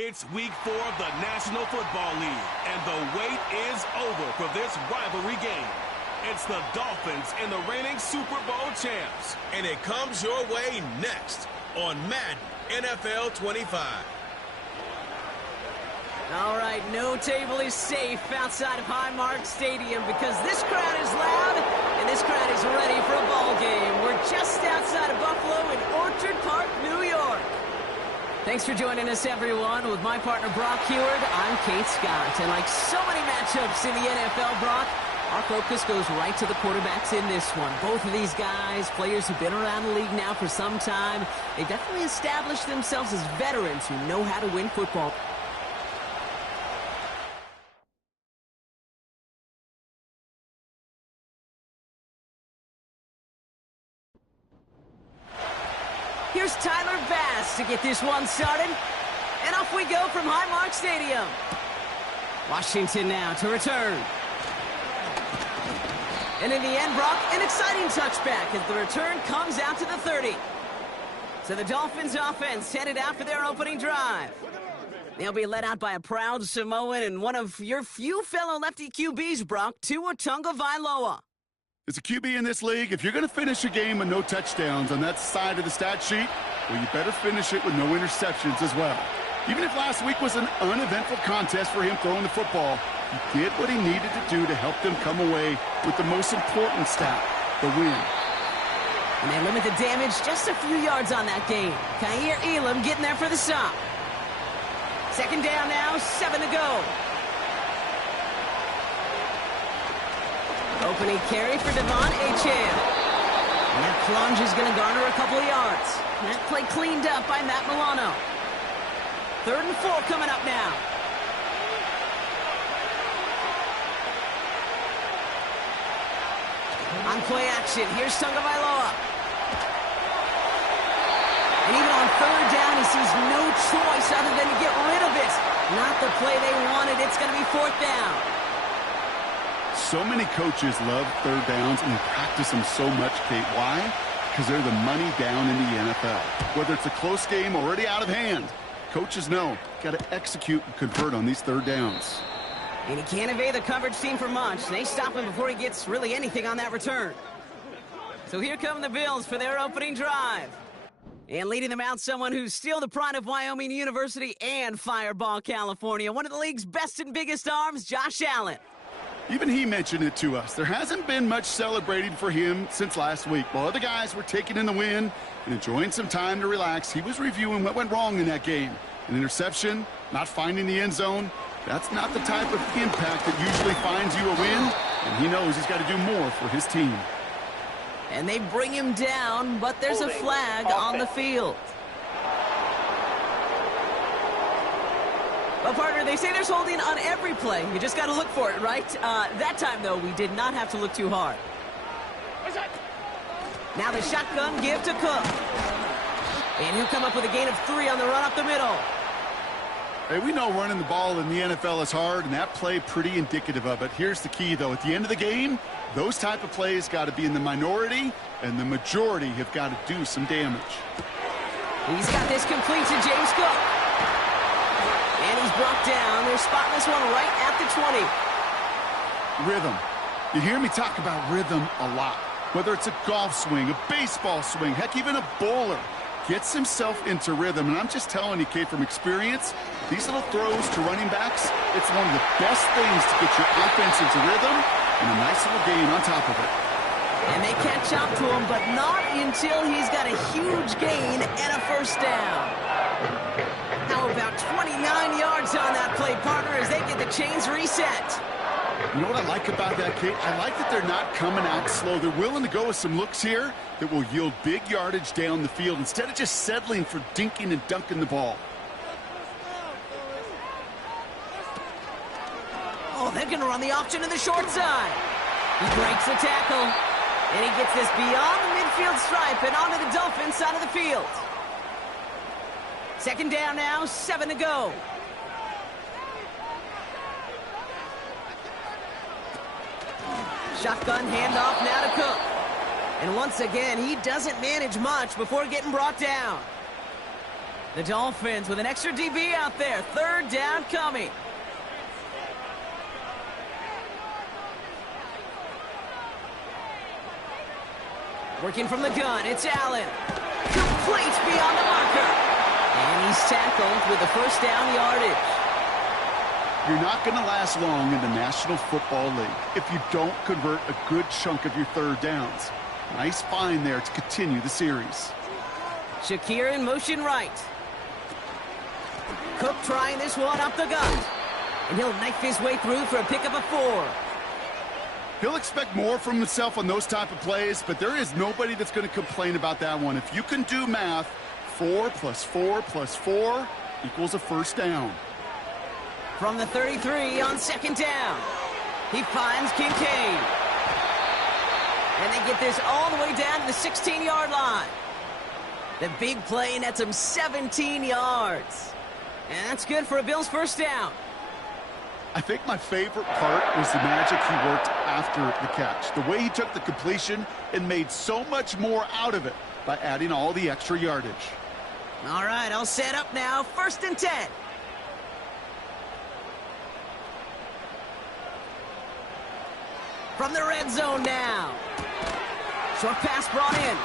It's week 4 of the National Football League, and the wait is over for this rivalry game. It's the Dolphins and the reigning Super Bowl champs. And it comes your way next on Madden NFL 25. All right, no table is safe outside of Highmark Stadium because this crowd is loud and this crowd is ready for a ball game. We're just outside of Buffalo in Orchard Park, New York. Thanks for joining us, everyone. With my partner, Brock Heward, I'm Kate Scott. And like so many matchups in the NFL, Brock, our focus goes right to the quarterbacks in this one. Both of these guys, players who've been around the league now for some time, they've definitely established themselves as veterans who know how to win football. Here's Tyler Bass to get this one started. And off we go from Highmark Stadium. Washington now to return. And in the end, Brock, an exciting touchback as the return comes out to the 30. So the Dolphins offense headed out for their opening drive. They'll be led out by a proud Samoan and one of your few fellow lefty QBs, Brock, Tua Tagovailoa. As a QB in this league, if you're going to finish a game with no touchdowns on that side of the stat sheet, well, you better finish it with no interceptions as well. Even if last week was an uneventful contest for him throwing the football, he did what he needed to do to help them come away with the most important stat, the win. And they limit the damage just a few yards on that game. Kaiir Elam getting there for the stop. Second down now, 7 to go. Opening carry for Devon Achane. And that plunge is going to garner a couple of yards. And that play cleaned up by Matt Milano. 3rd and 4 coming up now. On play action, here's Tagovailoa. And even on 3rd down, he sees no choice other than to get rid of it. Not the play they wanted. It's going to be 4th down. So many coaches love 3rd downs and practice them so much, Kate. Why? Because they're the money down in the NFL. Whether it's a close game already out of hand, coaches know got to execute and convert on these 3rd downs. And he can't evade the coverage team for much. They stop him before he gets really anything on that return. So here come the Bills for their opening drive. And leading them out, someone who's still the pride of Wyoming University and Fireball, California. One of the league's best and biggest arms, Josh Allen. Even he mentioned it to us. There hasn't been much celebrating for him since last week. While other guys were taking in the win and enjoying some time to relax, he was reviewing what went wrong in that game. An interception, not finding the end zone. That's not the type of impact that usually finds you a win, and he knows he's got to do more for his team. And they bring him down, but there's a flag on the field. Well, partner, they say there's holding on every play. You just got to look for it, right? That time, though, we did not have to look too hard. Now the shotgun give to Cook. And he'll come up with a gain of 3 on the run up the middle. Hey, we know running the ball in the NFL is hard, and that play pretty indicative of it. Here's the key, though. At the end of the game, those type of plays got to be in the minority, and the majority have got to do some damage. He's got this complete to James Cook. And he's brought down. They're spotting this one right at the 20. Rhythm. You hear me talk about rhythm a lot. Whether it's a golf swing, a baseball swing, heck, even a bowler gets himself into rhythm. And I'm just telling you, Kate, from experience, these little throws to running backs, it's one of the best things to get your offense into rhythm and a nice little gain on top of it. And they catch up to him, but not until he's got a huge gain and a 1st down. How about 29 yards on that play, partner, as they get the chains reset? You know what I like about that, Kate? I like that they're not coming out slow. They're willing to go with some looks here that will yield big yardage down the field instead of just settling for dinking and dunking the ball. Oh, they're going to run the option to the short side. He breaks the tackle, and he gets this beyond the midfield stripe and onto the Dolphins side of the field. 2nd down now, 7 to go. Shotgun handoff now to Cook. And once again, he doesn't manage much before getting brought down. The Dolphins with an extra DB out there. Third down coming. Working from the gun, it's Allen. Complete beyond the marker. And he's tackled with the first down yardage. You're not going to last long in the National Football League if you don't convert a good chunk of your third downs. Nice find there to continue the series. Shakir in motion right. Cook trying this one up the gut. And he'll knife his way through for a pickup of 4. He'll expect more from himself on those type of plays, but there is nobody that's going to complain about that one. If you can do math, 4 plus 4 plus 4 equals a first down. From the 33 on second down. He finds Kincaid. And they get this all the way down to the 16-yard line. The big play nets him 17 yards. And that's good for a Bills first down. I think my favorite part was the magic he worked after the catch. The way he took the completion and made so much more out of it by adding all the extra yardage. All right, I'll set up now. 1st and 10. From the red zone now. Short pass brought in.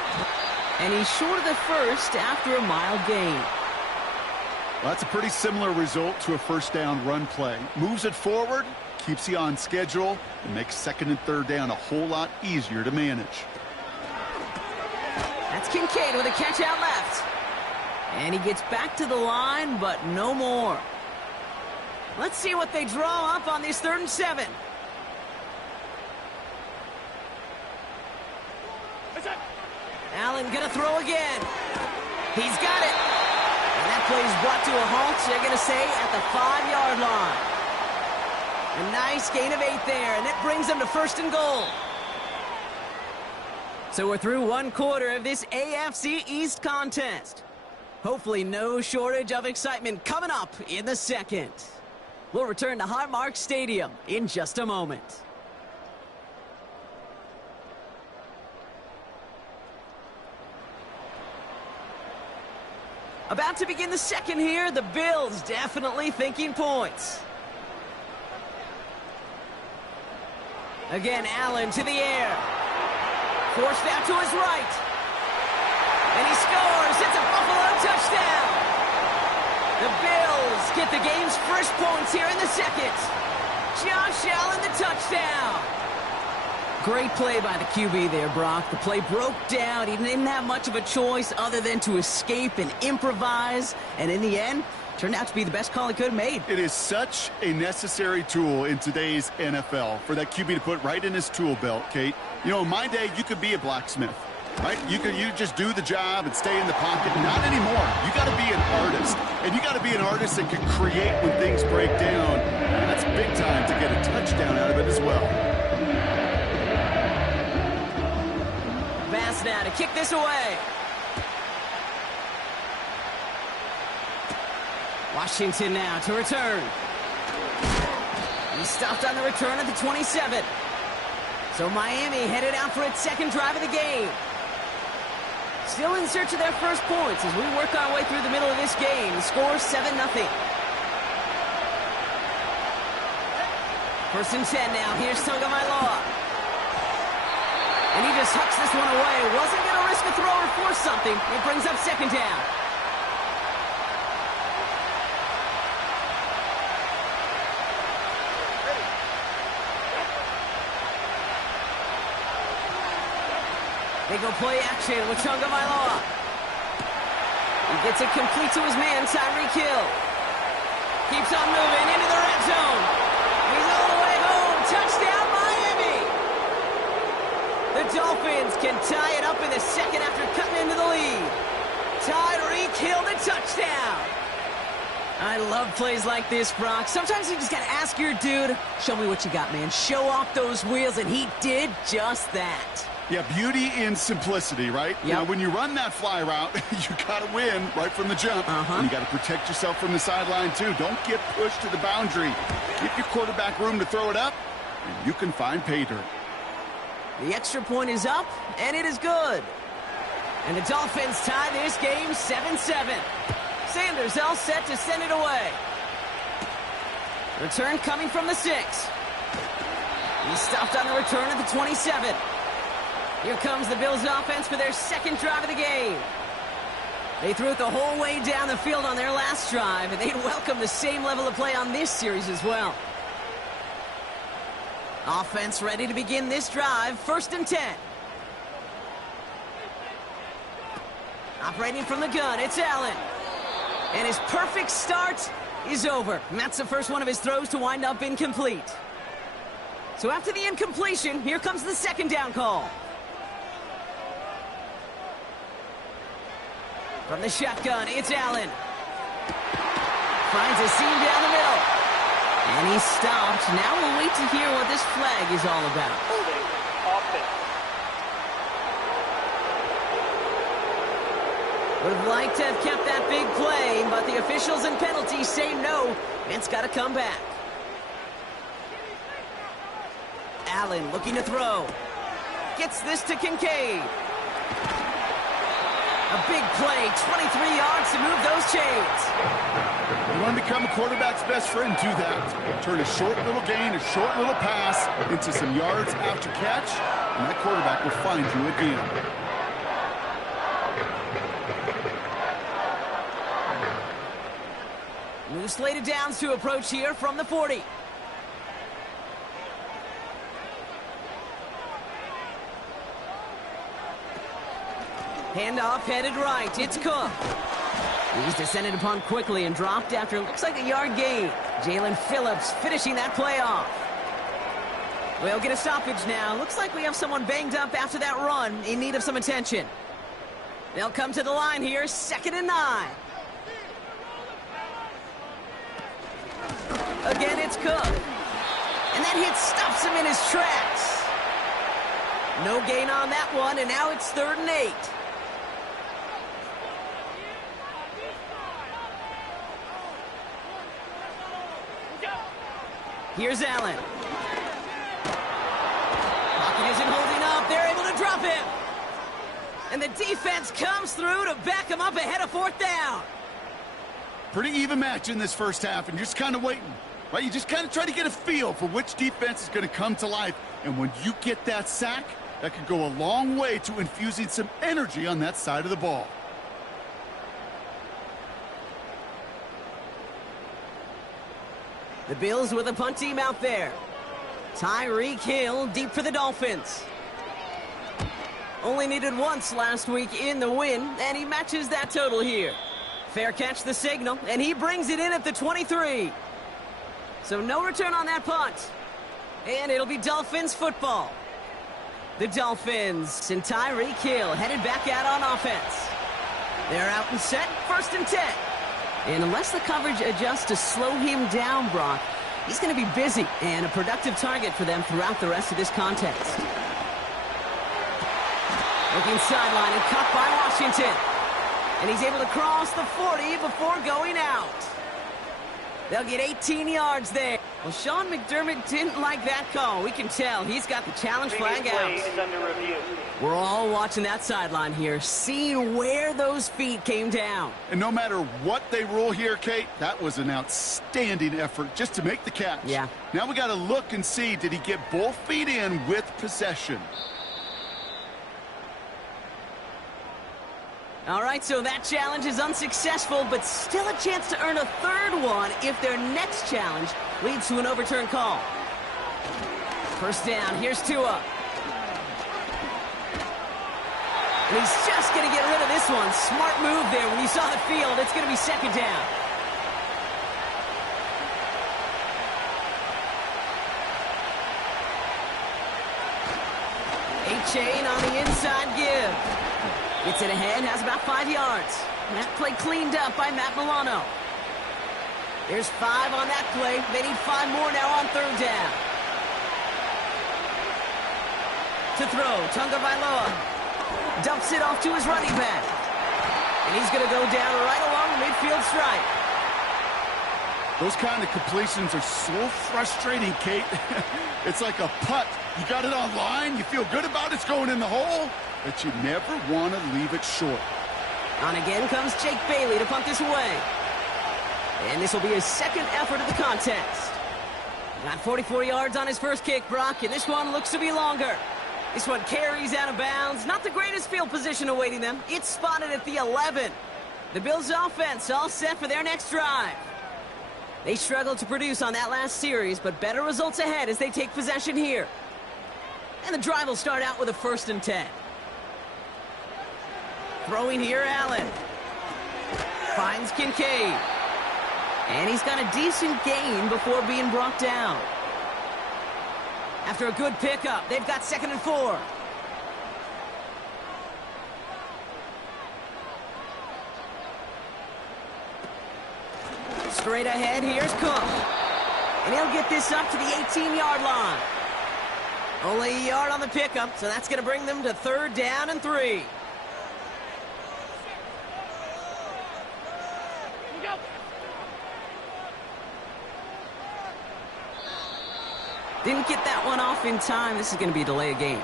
And he's short of the first after a mild gain. Well, that's a pretty similar result to a first down run play. Moves it forward, keeps you on schedule, and makes second and third down a whole lot easier to manage. That's Kincaid with a catch out left. And he gets back to the line, but no more. Let's see what they draw up on this 3rd and 7. Allen gonna throw again. He's got it. And that play's brought to a halt, they're gonna say, at the 5-yard line. A nice gain of 8 there, and that brings them to 1st and goal. So we're through 1 quarter of this AFC East contest. Hopefully no shortage of excitement coming up in the second. We'll return to Highmark Stadium in just a moment. About to begin the second here, the Bills definitely thinking points. Again, Allen to the air. Forced out to his right. And he scores. It's a Buffalo touchdown. The Bills get the game's first points here in the second. Josh Allen, the touchdown. Great play by the QB there, Brock. The play broke down. He didn't have much of a choice other than to escape and improvise. And in the end, turned out to be the best call he could have made. It is such a necessary tool in today's NFL for that QB to put right in his tool belt, Kate. You know, in my day, you could be a blacksmith, right? You just do the job and stay in the pocket. Not anymore. You got to be an artist. And you got to be an artist that can create when things break down. And that's big time to get a touchdown out of it as well. Pass now to kick this away. Washington now to return. He stopped on the return at the 27. So Miami headed out for its second drive of the game. Still in search of their first points as we work our way through the middle of this game. The score 7-0. 1st and 10 now. Here's Tagovailoa. And he just hucks this one away. Wasn't going to risk a throw or force something. It brings up second down. They go play action with Tagovailoa. He gets it complete to his man, Tyreek Hill. Keeps on moving into the red zone. He's all the way home. Touchdown, Miami. The Dolphins can tie it up in the second after cutting into the lead. Tyreek Hill the touchdown. I love plays like this, Brock. Sometimes you just got to ask your dude, show me what you got, man. Show off those wheels, and he did just that. Yeah, beauty in simplicity, right? Yep. You know, when you run that fly route, you got to win right from the jump. And you got to protect yourself from the sideline, too. Don't get pushed to the boundary. Give your quarterback room to throw it up, and you can find pay dirt. The extra point is up, and it is good. And the Dolphins tie this game 7-7. Sanders all set to send it away. Return coming from the 6. He's stopped on the return at the 27. Here comes the Bills offense for their second drive of the game. They threw it the whole way down the field on their last drive, and they'd welcome the same level of play on this series as well. Offense ready to begin this drive, 1st and 10. Operating from the gun, it's Allen. And his perfect start is over. And that's the first one of his throws to wind up incomplete. So after the incompletion, here comes the 2nd down call. From the shotgun, it's Allen. Finds a seam down the middle. And he's stopped. Now we'll wait to hear what this flag is all about. Holding offense. Would have liked to have kept that big play, but the officials and penalties say no. It's got to come back. Allen looking to throw. Gets this to Kincaid. A big play, 23 yards to move those chains. You want to become a quarterback's best friend, do that. Turn a short little gain, a short little pass into some yards after catch, and that quarterback will find you again. New slated downs to approach here from the 40. Handoff headed right. It's Cook. He's descended upon quickly and dropped after looks like a yard gain. Jalen Phillips finishing that play off. We'll get a stoppage now. Looks like we have someone banged up after that run in need of some attention. They'll come to the line here, 2nd and 9. Again, it's Cook. And that hit stops him in his tracks. No gain on that one, and now it's 3rd and 8. Here's Allen. Pocket isn't holding up. They're able to drop him. And the defense comes through to back him up ahead of 4th down. Pretty even match in this first half, and you're just kind of waiting. Right? You just kind of try to get a feel for which defense is going to come to life. And when you get that sack, that could go a long way to infusing some energy on that side of the ball. The Bills with a punt team out there. Tyreek Hill deep for the Dolphins. Only needed once last week in the win, and he matches that total here. Fair catch the signal, and he brings it in at the 23. So no return on that punt. And it'll be Dolphins football. The Dolphins and Tyreek Hill headed back out on offense. They're out and set, 1st and 10. And unless the coverage adjusts to slow him down, Brock, he's going to be busy and a productive target for them throughout the rest of this contest. Looking sideline and caught by Washington. And he's able to cross the 40 before going out. They'll get 18 yards there. Well, Sean McDermott didn't like that call. We can tell he's got the challenge flag out. Play is under review. We're all watching that sideline here, seeing where those feet came down. And no matter what they rule here, Kate, that was an outstanding effort just to make the catch. Yeah. Now we got to look and see, did he get both feet in with possession? All right, so that challenge is unsuccessful, but still a chance to earn a 3rd one if their next challenge leads to an overturned call. 1st down, here's Tua. And he's just going to get rid of this one. Smart move there. When you saw the field, it's going to be 2nd down. A-chain on the inside give. Gets it ahead, has about 5 yards. And that play cleaned up by Matt Milano. There's 5 on that play. They need 5 more now on 3rd down. To throw, Tunga Vailoa dumps it off to his running back. And he's going to go down right along the midfield stripe. Those kind of completions are so frustrating, Kate. It's like a putt. You got it on line, you feel good about it's going in the hole, but you never want to leave it short. On again comes Jake Bailey to punt this away. And this will be his second effort of the contest. Got 44 yards on his first kick, Brock, and this one looks to be longer. This one carries out of bounds. Not the greatest field position awaiting them. It's spotted at the 11. The Bills' offense all set for their next drive. They struggled to produce on that last series, but better results ahead as they take possession here. And the drive will start out with a 1st and 10. Throwing here, Allen. Finds Kincaid. And he's got a decent gain before being brought down. After a good pickup, they've got 2nd and 4. Straight ahead, here's Cook. And he'll get this up to the 18-yard line. Only a yard on the pickup, so that's going to bring them to 3rd down and 3. Didn't get that one off in time. This is going to be a delay of game.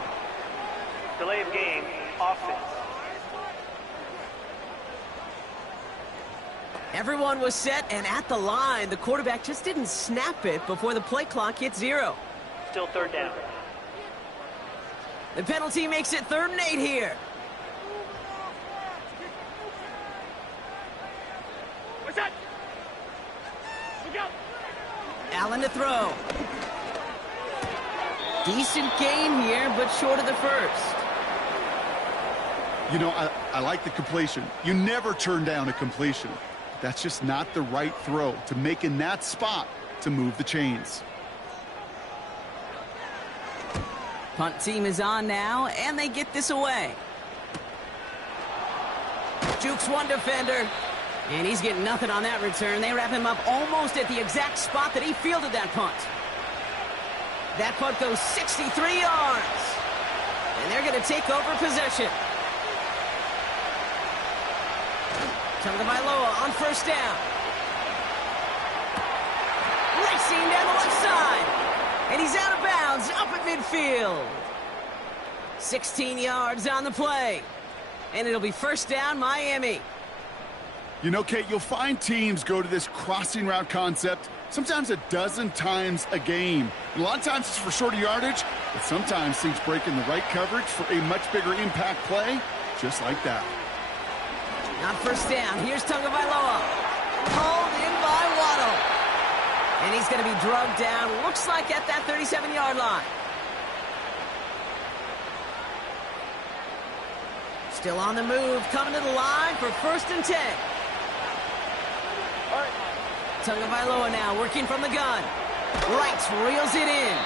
Delay of game, offense. Everyone was set and at the line. The quarterback just didn't snap it before the play clock hit 0. Still 3rd down. The penalty makes it 3rd and 8 here. What's that? Look out! Allen to throw. Decent gain here, but short of the 1st. You know, I like the completion. You never turn down a completion. That's just not the right throw to make in that spot to move the chains. Punt team is on now, and they get this away. Jukes one defender, and he's getting nothing on that return. They wrap him up almost at the exact spot that he fielded that punt. That punt goes 63 yards, and they're going to take over possession. Tagovailoa on 1st down. Racing down the left side. And he's out of bounds up at midfield. 16 yards on the play. And it'll be 1st down, Miami. You know, Kate, you'll find teams go to this crossing route concept sometimes a dozen times a game. And a lot of times it's for shorter yardage, but sometimes things break in the right coverage for a much bigger impact play, just like that. On 1st down, here's Tagovailoa. Pulled in by Waddle. And he's going to be drugged down, looks like at that 37-yard line. Still on the move, coming to the line for 1st and 10. Tagovailoa now working from the gun. Wright reels it in.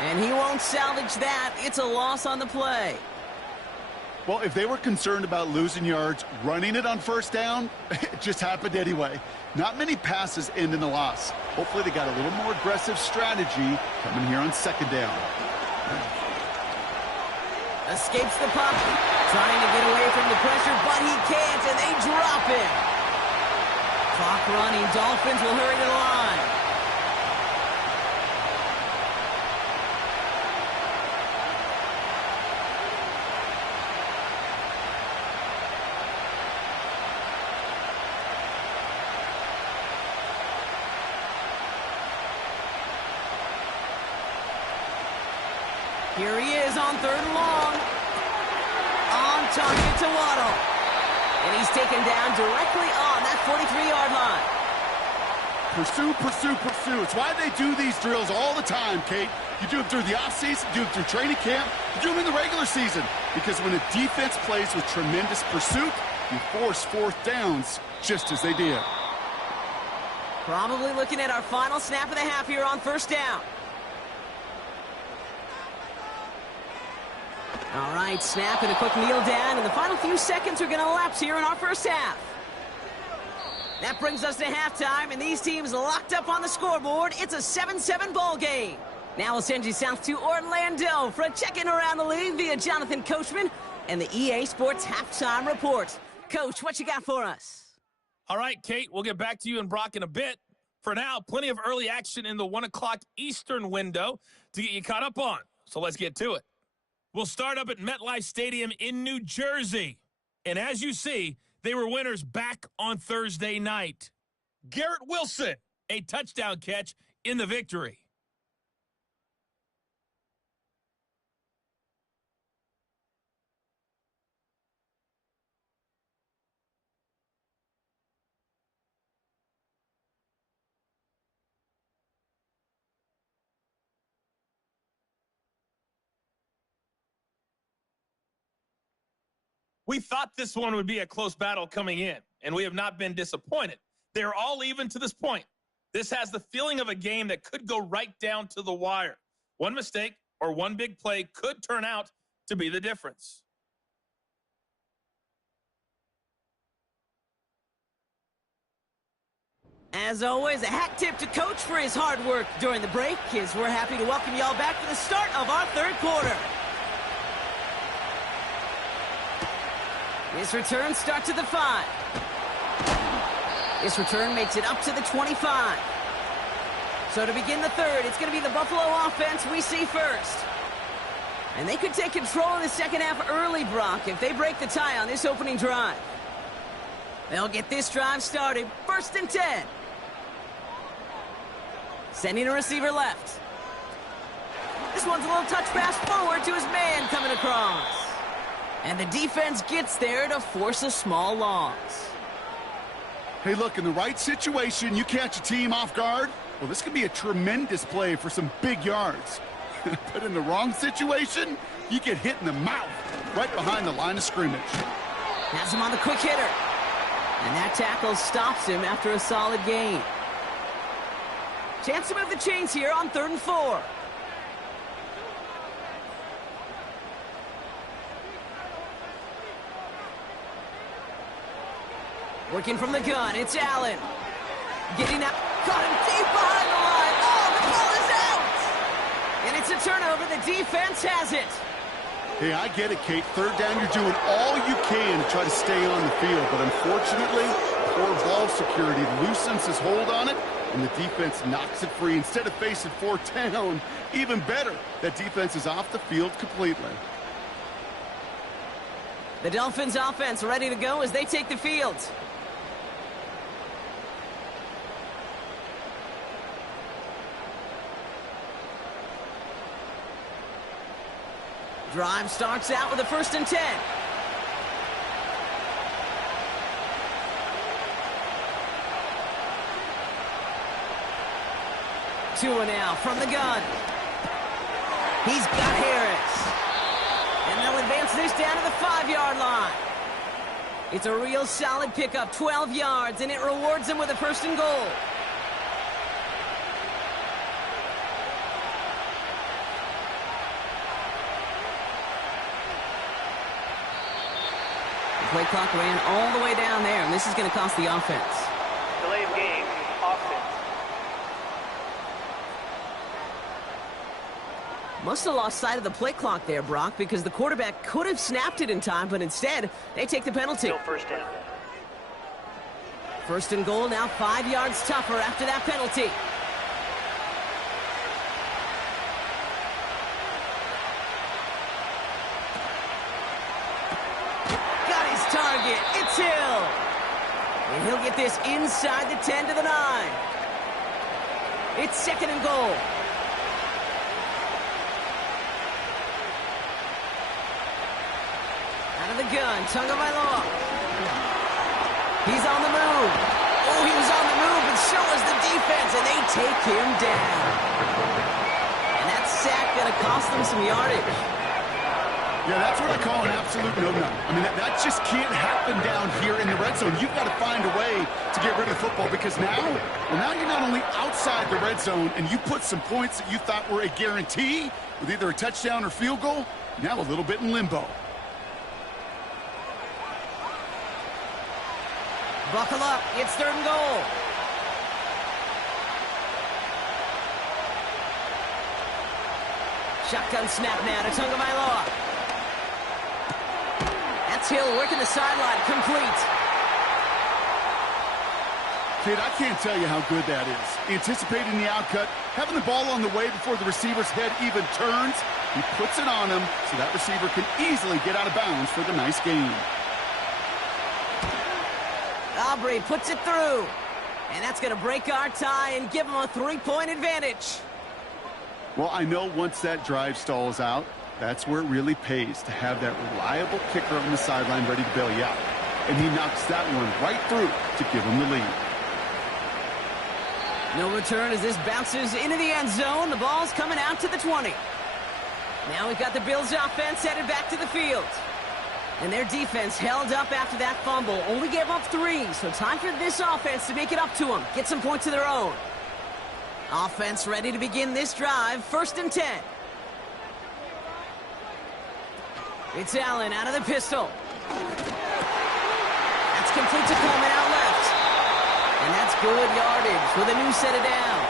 And he won't salvage that. It's a loss on the play. Well, if they were concerned about losing yards, running it on 1st down, it just happened anyway. Not many passes end in a loss. Hopefully they got a little more aggressive strategy coming here on 2nd down. Escapes the puck. Trying to get away from the pressure, but he can't, and they drop him. Clock running. Dolphins will hurry to the line. Here he is on 3rd and long. On target to Waddle. And he's taken down directly on that 43-yard line. Pursue, pursue, pursue. It's why they do these drills all the time, Kate. You do them through the offseason, you do them through training camp, you do them in the regular season. Because when a defense plays with tremendous pursuit, you force 4th downs just as they did. Probably looking at our final snap of the half here on 1st down. All right, snap and a quick kneel down, and the final few seconds are going to lapse here in our 1st half. That brings us to halftime, and these teams locked up on the scoreboard. It's a 7-7 ball game. Now we'll send you south to Orlando for a check-in around the league via Jonathan Coachman and the EA Sports Halftime Report. Coach, what you got for us? All right, Kate, we'll get back to you and Brock in a bit. For now, plenty of early action in the 1 o'clock Eastern window to get you caught up on. So let's get to it. We'll start up at MetLife Stadium in New Jersey. And as you see, They were winners back on Thursday night. Garrett Wilson, a touchdown catch in the victory. We thought this one would be a close battle coming in, and we have not been disappointed. They're all even to this point. This has the feeling of a game that could go right down to the wire. One mistake or one big play could turn out to be the difference. As always, a hat tip to Coach for his hard work during the break, as we're happy to welcome y'all back for the start of our third quarter. This return starts at the 5. This return makes it up to the 25. So to begin the third, it's going to be the Buffalo offense we see first. And they could take control of the second half early, Brock, if they break the tie on this opening drive. They'll get this drive started. 1st and 10. Sending a receiver left. This one's a little touch pass forward to his man coming across. And the defense gets there to force a small loss. Hey, look, in the right situation, you catch a team off guard. Well, this could be a tremendous play for some big yards. But in the wrong situation, you get hit in the mouth right behind the line of scrimmage. Has him on the quick hitter. And that tackle stops him after a solid gain. Chance to move the chains here on 3rd and 4. Working from the gun, it's Allen. Getting up, caught him deep behind the line. Oh, the ball is out! And it's a turnover. The defense has it. Hey, I get it, Kate. 3rd down, you're doing all you can to try to stay on the field. But unfortunately, poor ball security loosens his hold on it, and the defense knocks it free. Instead of facing 4th down, even better, that defense is off the field completely. The Dolphins offense ready to go as they take the field. Drive starts out with a 1st and 10. Tua now from the gun. He's got Harris. And they'll advance this down to the 5-yard line. It's a real solid pickup, 12 yards, and it rewards them with a 1st and goal. Play clock ran all the way down there, and this is going to cost the offense. Delay of game, offense. Must have lost sight of the play clock there, Brock, because the quarterback could have snapped it in time, but instead, they take the penalty. Still 1st down. 1st and goal, now 5 yards tougher after that penalty. Target, it's Hill. And he'll get this inside the 10 to the 9. It's 2nd and goal. Out of the gun, Tagovailoa. He's on the move. Oh, he was on the move, and so was the defense, and they take him down. And that sack going to cost them some yardage. Yeah, that's what I call an absolute no-no. I mean, that just can't happen down here in the red zone. You've got to find a way to get rid of the football because now you're not only outside the red zone and you put some points that you thought were a guarantee with either a touchdown or field goal, now a little bit in limbo. Buckle up, it's 3rd and goal. Shotgun snap now to Tagovailoa. That's Hill working the sideline, complete. Kid, I can't tell you how good that is. Anticipating the outcut, having the ball on the way before the receiver's head even turns, he puts it on him so that receiver can easily get out of bounds for the nice gain. Aubrey puts it through. And that's going to break our tie and give them a 3-point advantage. Well, I know once that drive stalls out, that's where it really pays to have that reliable kicker on the sideline ready to bail you out. And he knocks that one right through to give him the lead. No return as this bounces into the end zone. The ball's coming out to the 20. Now we've got the Bills offense headed back to the field. And their defense held up after that fumble. Only gave up 3, so time for this offense to make it up to them. Get some points of their own. Offense ready to begin this drive. 1st and 10. It's Allen out of the pistol. That's complete to Coleman out left. And that's good yardage with a new set of downs.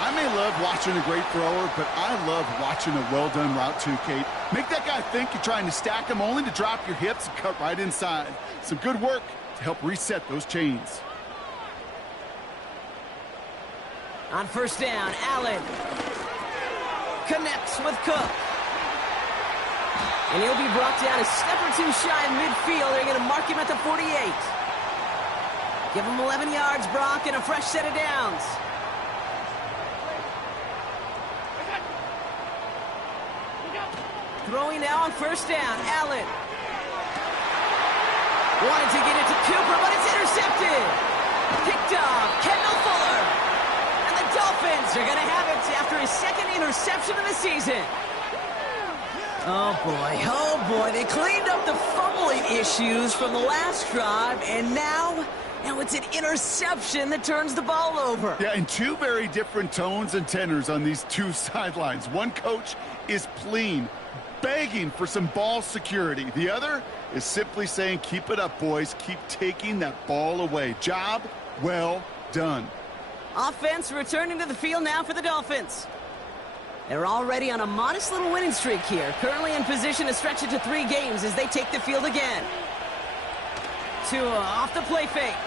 I may love watching a great thrower, but I love watching a well-done route too, Kate. Make that guy think you're trying to stack him only to drop your hips and cut right inside. Some good work to help reset those chains. On 1st down, Allen connects with Cook. And he'll be brought down a step or 2 shy of midfield. They're going to mark him at the 48. Give him 11 yards, Brock, and a fresh set of downs. Throwing now on 1st down, Allen. Wanted to get it to Cooper, but it's intercepted. Picked off, Kendall Fuller. And the Dolphins are going to have it after his 2nd interception of the season. Oh boy, they cleaned up the fumbling issues from the last drive, and now it's an interception that turns the ball over. Yeah, and 2 very different tones and tenors on these 2 sidelines. One coach is pleading, begging for some ball security. The other is simply saying, keep it up, boys. Keep taking that ball away. Job well done. Offense returning to the field now for the Dolphins. They're already on a modest little winning streak here. Currently in position to stretch it to 3 games as they take the field again. Tua off the play fake.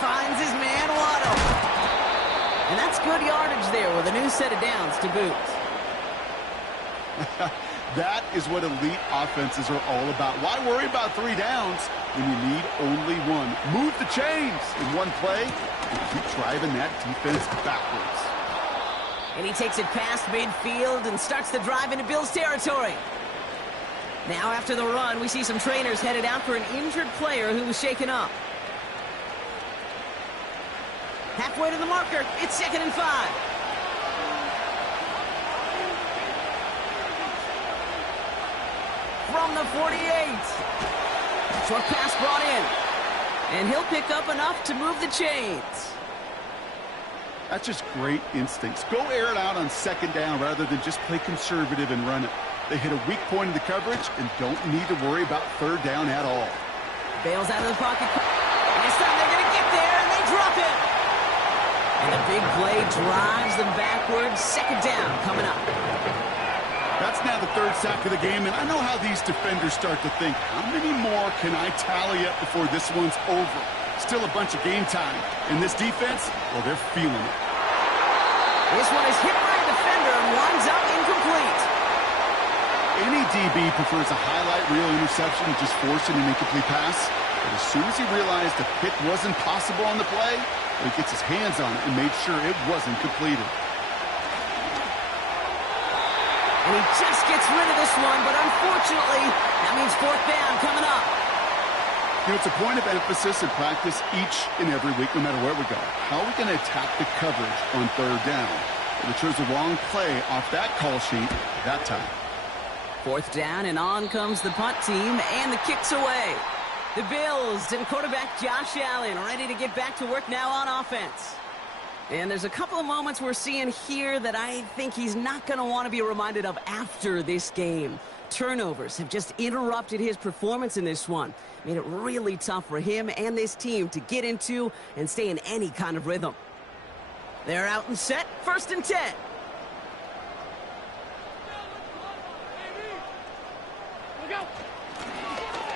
Finds his man, Waddle. And that's good yardage there with a new set of downs to boot. That is what elite offenses are all about. Why worry about 3 downs when you need only 1? Move the chains in 1 play and keep driving that defense backwards. And he takes it past midfield and starts the drive into Bills territory. Now after the run, we see some trainers headed out for an injured player who was shaken up. Halfway to the marker, it's 2nd and 5. From the 48. Short pass brought in. And he'll pick up enough to move the chains. That's just great instincts. Go air it out on 2nd down rather than just play conservative and run it. They hit a weak point in the coverage and don't need to worry about 3rd down at all. Bails out of the pocket. And this time they're going to get there, and they drop it. And the big play drives them backwards. 2nd down coming up. That's now the 3rd sack of the game, and I know how these defenders start to think, how many more can I tally up before this one's over? Still a bunch of game time. And this defense, well, they're feeling it. This one is hit by a defender and winds up incomplete. Any DB prefers a highlight reel interception to just forcing an incomplete pass. But as soon as he realized a pick wasn't possible on the play, he gets his hands on it and made sure it wasn't completed. And he just gets rid of this one, but unfortunately, that means 4th down coming up. You know, it's a point of emphasis in practice each and every week, no matter where we go. How are we going to attack the coverage on 3rd down? But it chose the wrong play off that call sheet that time. 4th down, and on comes the punt team, and the kick's away. The Bills and quarterback Josh Allen ready to get back to work now on offense. And there's a couple of moments we're seeing here that I think he's not going to want to be reminded of after this game. Turnovers have just interrupted his performance in this one. Made it really tough for him and this team to get into and stay in any kind of rhythm. They're out and set. 1st and 10.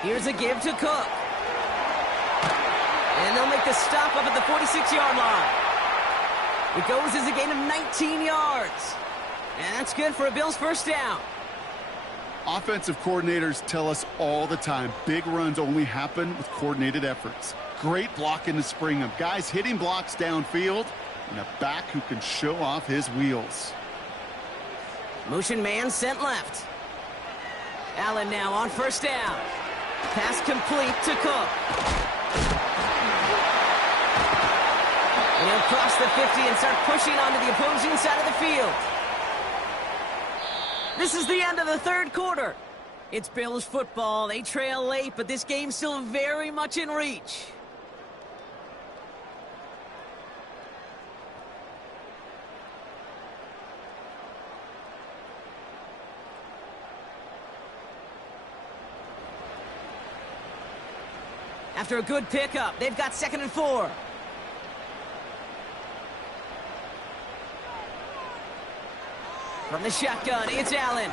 Here's a give to Cook. And they'll make the stop up at the 46-yard line. It goes as a gain of 19 yards. And that's good for a Bills 1st down. Offensive coordinators tell us all the time, big runs only happen with coordinated efforts. Great blocking to spring them. Guys hitting blocks downfield, and a back who can show off his wheels. Motion man sent left. Allen now on first down. Pass complete to Cook. And he'll cross the 50 and start pushing onto the opposing side of the field. This is the end of the third quarter. It's Bills football. They trail late, but this game's still very much in reach. After a good pickup, they've got 2nd and 4. From the shotgun, it's Allen.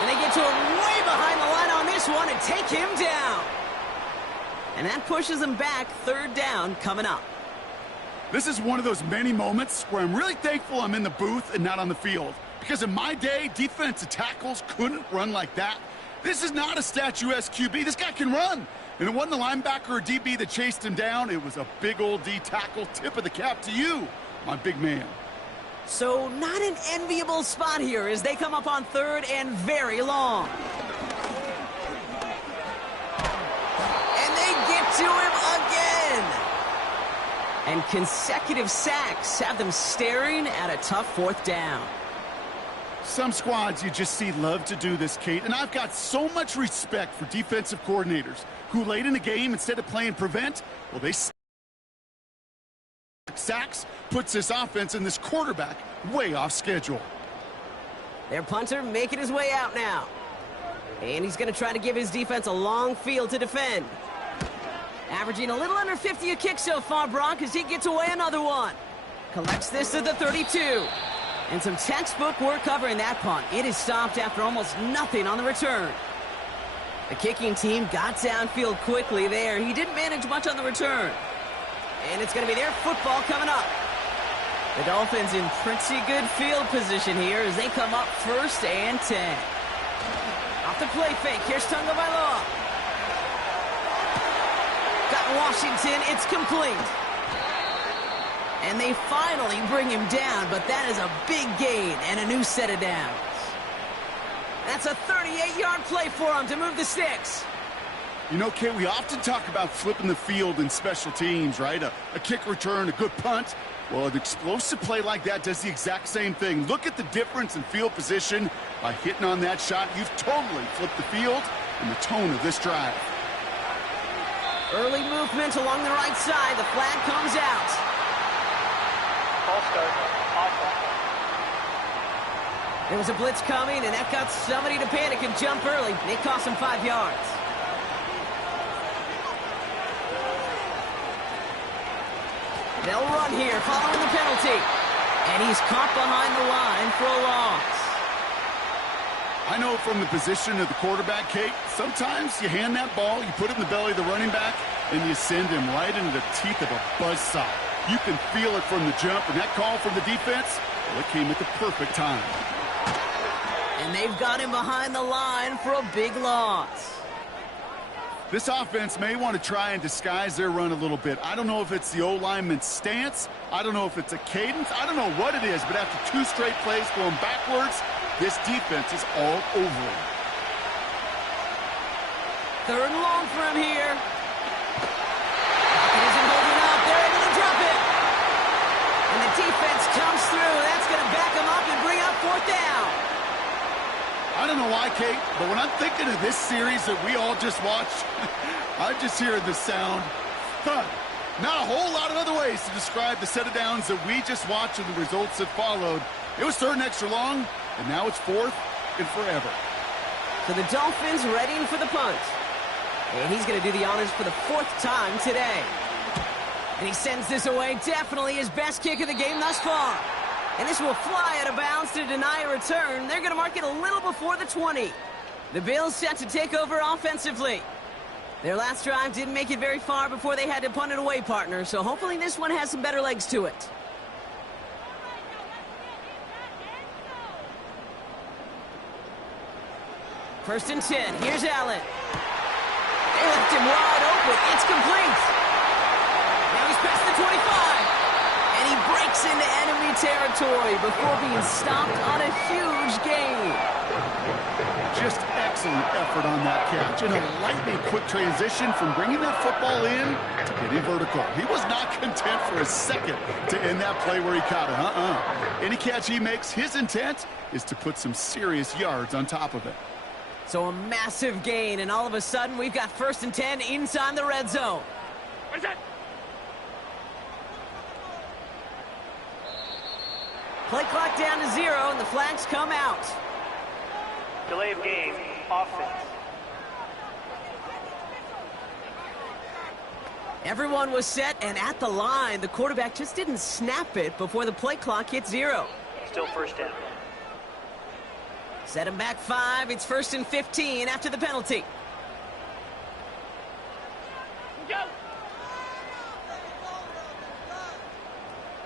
And they get to him way behind the line on this one and take him down. And that pushes them back. 3rd down coming up. This is one of those many moments where I'm really thankful I'm in the booth and not on the field. Because in my day, defensive tackles couldn't run like that. This is not a statuesque QB. This guy can run. And it wasn't a linebacker or DB that chased him down. It was a big old D tackle. Tip of the cap to you, my big man. So not an enviable spot here as they come up on 3rd and very long. And they get to him again. And consecutive sacks have them staring at a tough 4th down. Some squads you just see love to do this, Kate, and I've got so much respect for defensive coordinators who late in a game, instead of playing prevent, well, they sacks, puts this offense and this quarterback way off schedule. Their punter making his way out now. And he's going to try to give his defense a long field to defend. Averaging a little under 50 a kick so far, Brock, as he gets away another one. Collects this to the 32. And some textbook work covering that punt. It is stopped after almost nothing on the return. The kicking team got downfield quickly there. He didn't manage much on the return. And it's going to be their football coming up. The Dolphins in pretty good field position here as they come up 1st and 10. Off the play fake. Here's Tunga Bailoa. Got Washington. It's complete. And they finally bring him down, but that is a big gain and a new set of downs. That's a 38-yard play for him to move the sticks. You know, Kate, we often talk about flipping the field in special teams, right? A kick return, a good punt. Well, an explosive play like that does the exact same thing. Look at the difference in field position. By hitting on that shot, you've totally flipped the field and the tone of this drive. Early movement along the right side. The flag comes out. False start. Offense. There was a blitz coming, and that got somebody to panic and jump early. It cost him 5 yards. They'll run here following the penalty. And he's caught behind the line for a loss. I know from the position of the quarterback, Kate, sometimes you hand that ball, you put it in the belly of the running back, and you send him right into the teeth of a buzzsaw. You can feel it from the jump, and that call from the defense, well, it came at the perfect time. And they've got him behind the line for a big loss. This offense may want to try and disguise their run a little bit. I don't know if it's the O-lineman's stance. I don't know if it's a cadence. I don't know what it is, but after 2 straight plays going backwards, this defense is all over him. 3rd and long for him here. It isn't holding up. They're able to drop it. And the defense comes through. That's going to back him up and bring up 4th down. I don't know why, Kate, but when I'm thinking of this series that we all just watched, I'm just hearing the sound thud. Not a whole lot of other ways to describe the set of downs that we just watched and the results that followed. It was 3rd and extra long, and now it's 4th and forever. So the Dolphins readying for the punt. And he's going to do the honors for the 4th time today. And he sends this away. Definitely his best kick of the game thus far. And this will fly out of bounds to deny a return. They're going to mark it a little before the 20. The Bills set to take over offensively. Their last drive didn't make it very far before they had to punt it away, partner. So hopefully this one has some better legs to it. First and 10. Here's Allen. They left him wide open. It's complete. Now he's past the 25. And he breaks into enemy territory before being stopped on a huge gain. Just excellent effort on that catch. And a lightning quick transition from bringing that football in to getting vertical. He was not content for a second to end that play where he caught it. Any catch he makes, his intent is to put some serious yards on top of it. So a massive gain, and all of a sudden we've got first and 10 inside the red zone. What is that? Play clock down to 0, and the flags come out. Delay of game, offense. Everyone was set and at the line. The quarterback just didn't snap it before the play clock hit 0. Still first down. Set him back 5. It's first and 15 after the penalty. Go!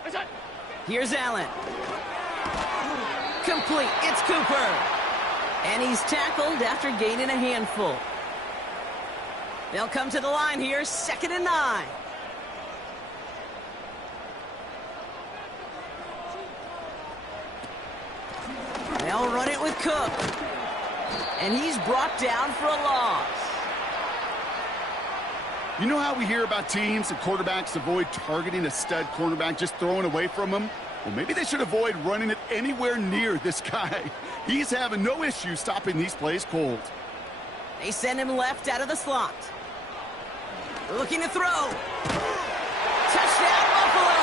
What's that? Here's Allen. Complete. It's Cooper. And he's tackled after gaining a handful. They'll come to the line here, second and 9. They'll run it with Cook. And he's brought down for a loss. You know how we hear about teams and quarterbacks avoid targeting a stud cornerback, just throwing away from him? Well, maybe they should avoid running it anywhere near this guy. He's having no issue stopping these plays cold. They send him left out of the slot. Looking to throw. Touchdown, Buffalo!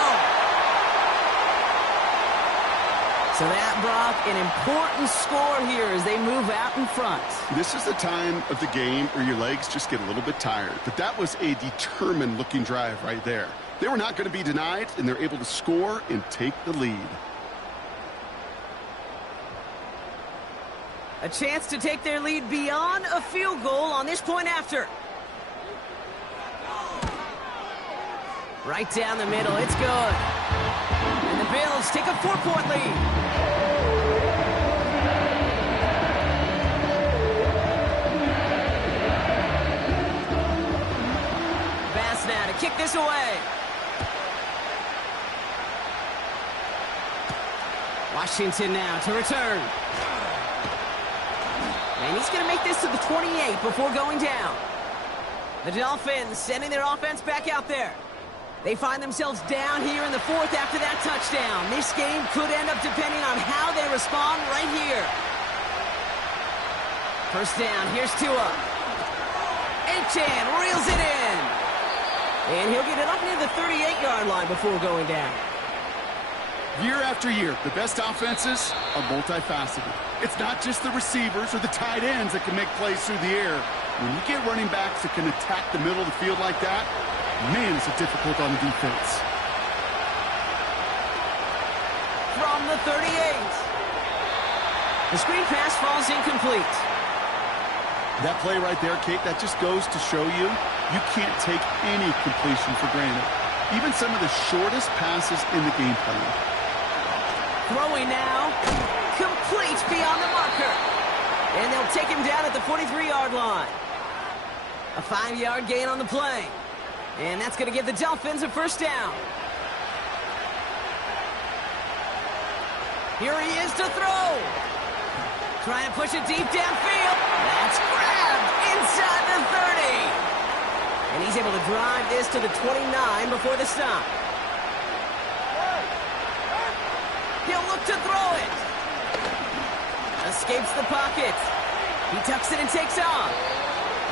So that brought an important score here as they move out in front. This is the time of the game where your legs just get a little bit tired. But that was a determined-looking drive right there. They were not going to be denied, and they're able to score and take the lead. A chance to take their lead beyond a field goal on this point after. Right down the middle, it's good. And the Bills take a 4-point lead. Pass now to kick this away. Washington now to return. And he's going to make this to the 28 before going down. The Dolphins sending their offense back out there. They find themselves down here in the 4th after that touchdown. This game could end up depending on how they respond right here. First down, here's Tua. Achan reels it in. And he'll get it up near the 38-yard line before going down. Year after year, the best offenses are multifaceted. It's not just the receivers or the tight ends that can make plays through the air. When you get running backs that can attack the middle of the field like that, man, is it difficult on the defense. From the 38. The screen pass falls incomplete. That play right there, Kate, that just goes to show you, you can't take any completion for granted. Even some of the shortest passes in the game plan. Throwing now. Complete beyond the marker. And they'll take him down at the 43-yard line. A 5-yard gain on the play. And that's going to give the Dolphins a first down. Here he is to throw. Trying to push it deep downfield. That's grabbed inside the 30. And he's able to drive this to the 29 before the stop. He'll look to throw it. Escapes the pocket. He tucks it and takes off.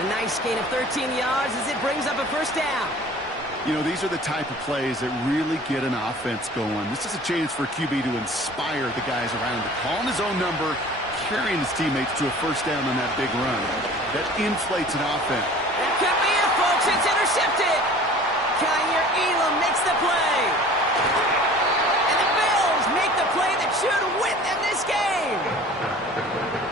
A nice gain of 13 yards as it brings up a first down. You know, these are the type of plays that really get an offense going. This is a chance for a QB to inspire the guys around him. Calling his own number, carrying his teammates to a first down on that big run. That inflates an offense. That could be it, folks. It's intercepted. Kyer Elam makes the play. And the Bills make the play that should win them this game.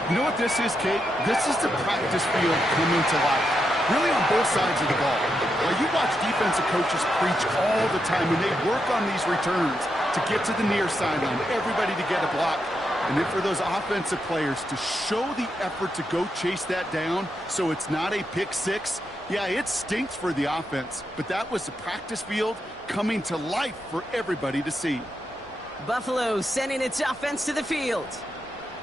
You know what this is, Kate? This is the practice field coming to life. Really on both sides of the ball. Well, you watch defensive coaches preach all the time when they work on these returns to get to the near sideline, everybody to get a block. And then for those offensive players to show the effort to go chase that down so it's not a pick six, yeah, it stinks for the offense, but that was the practice field coming to life for everybody to see. Buffalo sending its offense to the field.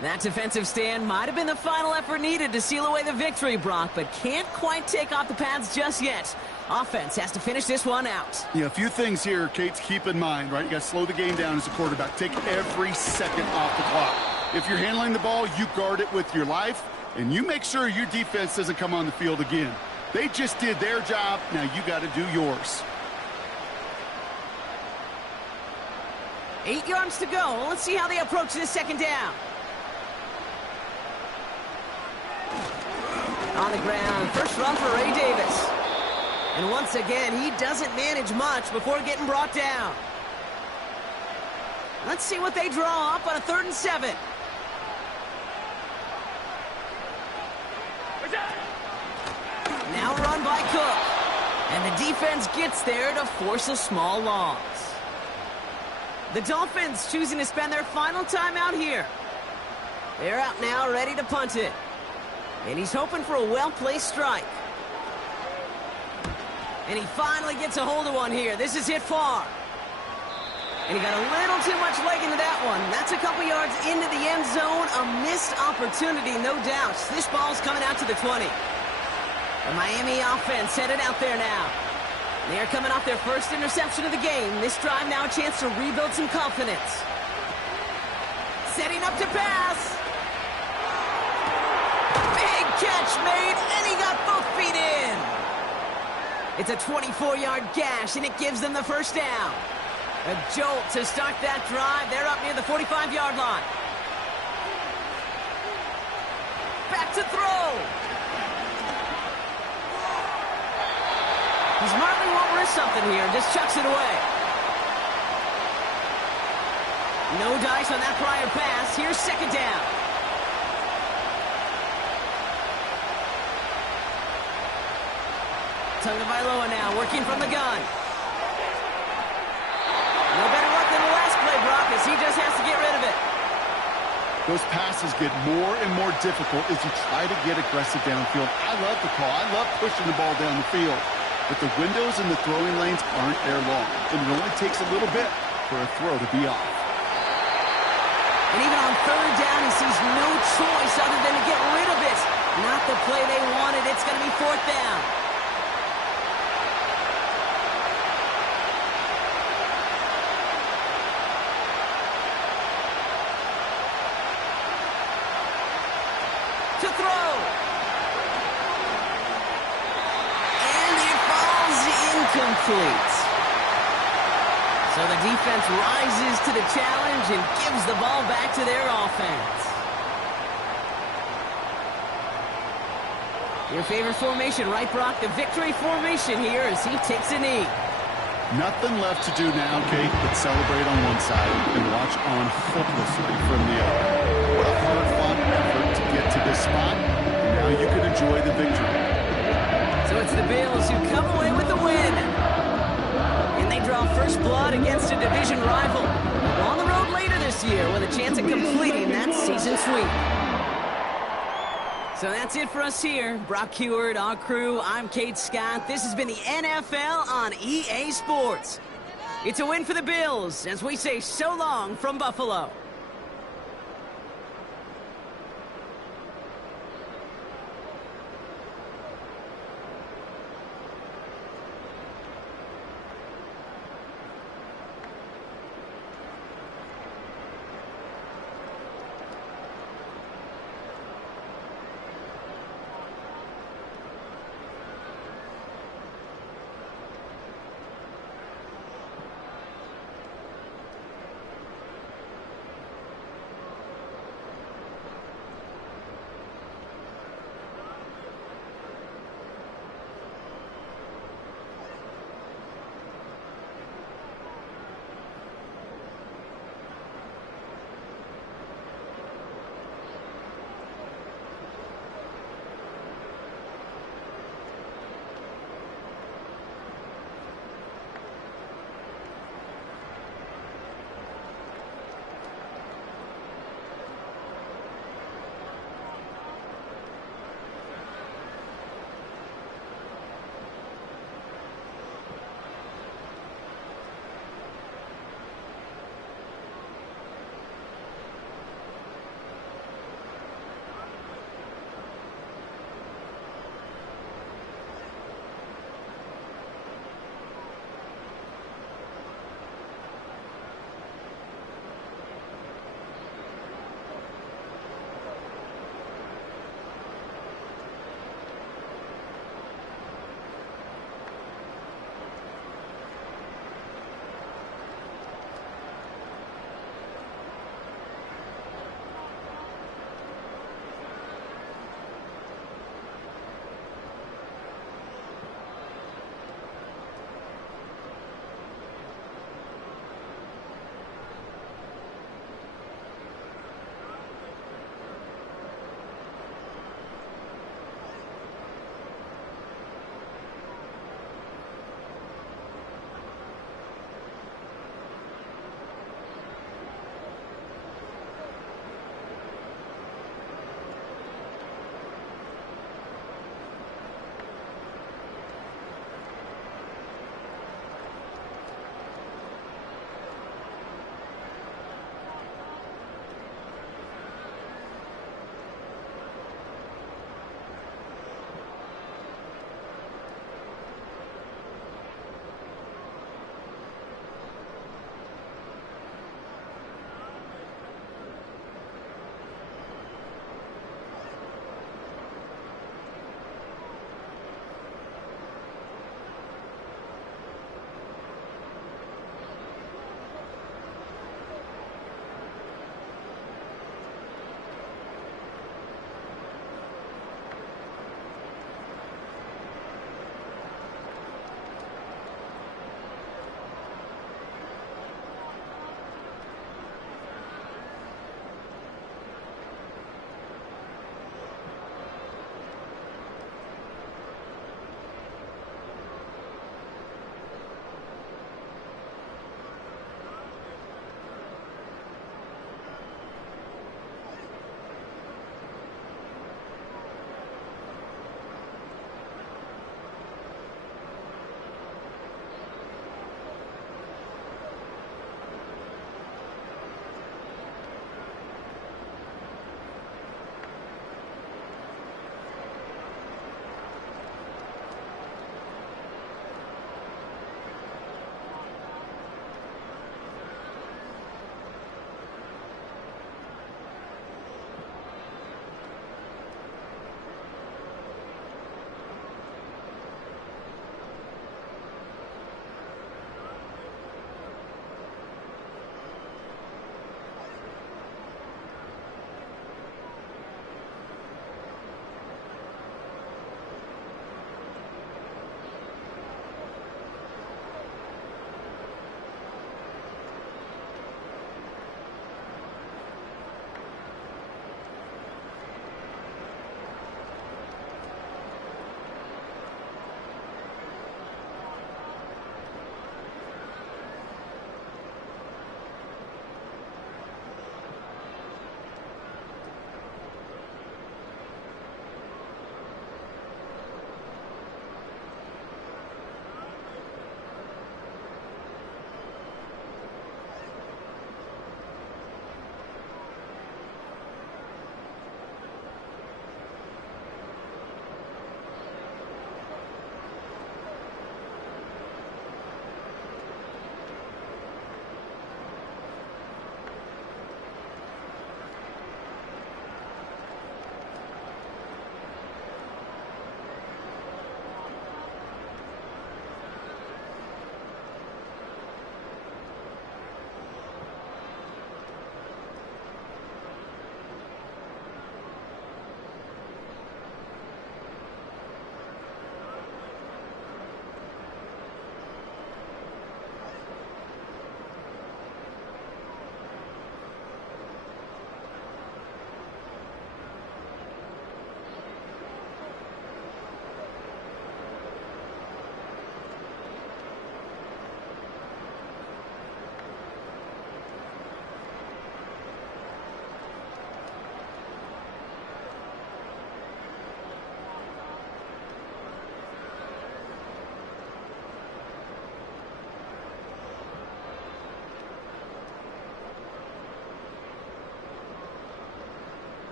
That defensive stand might have been the final effort needed to seal away the victory, Brock, but can't quite take off the pads just yet. Offense has to finish this one out. Yeah, a few things here, Kate, to keep in mind, right? You got to slow the game down as a quarterback. Take every second off the clock. If you're handling the ball, you guard it with your life, and you make sure your defense doesn't come on the field again. They just did their job. Now you got to do yours. 8 yards to go. Let's see how they approach this second down. On the ground, first run for Ray Davis. And once again, he doesn't manage much before getting brought down. Let's see what they draw up on a 3rd and 7. Now run by Cook. And the defense gets there to force a small loss. The Dolphins choosing to spend their final time out here. They're out now, ready to punt it. And he's hoping for a well-placed strike. And he finally gets a hold of one here. This is hit far. And he got a little too much leg into that one. That's a couple yards into the end zone. A missed opportunity, no doubt. This ball's coming out to the 20. The Miami offense headed out there now. They're coming off their first interception of the game. This drive now a chance to rebuild some confidence. Setting up to pass. Big catch made, and he got both feet in. It's a 24-yard gash, and it gives them the first down. A jolt to start that drive. They're up near the 45-yard line. Back to throw. He smartly won't risk something here. Just chucks it away. No dice on that prior pass. Here's second down. Tagovailoa now working from the gun. No better luck than the last play, Brock, as he just has to get rid of it. Those passes get more and more difficult as you try to get aggressive downfield. I love the call. I love pushing the ball down the field. But the windows in the throwing lanes aren't there long. And it only takes a little bit for a throw to be off. And even on 3rd down, he sees no choice other than to get rid of it. Not the play they wanted. It's going to be 4th down. To throw. And it falls incomplete. So the defense rises to the challenge and gives the ball back to their offense. Your favorite formation, right, Brock? The victory formation here as he takes a knee. Nothing left to do now, Kate, but celebrate on one side and watch on hopelessly from the other. What a hard-fought effort to get to this spot. And now you can enjoy the victory. So it's the Bills who come away with the win. And they draw first blood against a division rival. On the road later this year with a chance of completing that season sweep. So that's it for us here. Brock Heward, our crew, I'm Kate Scott. This has been the NFL on EA Sports. It's a win for the Bills as we say so long from Buffalo.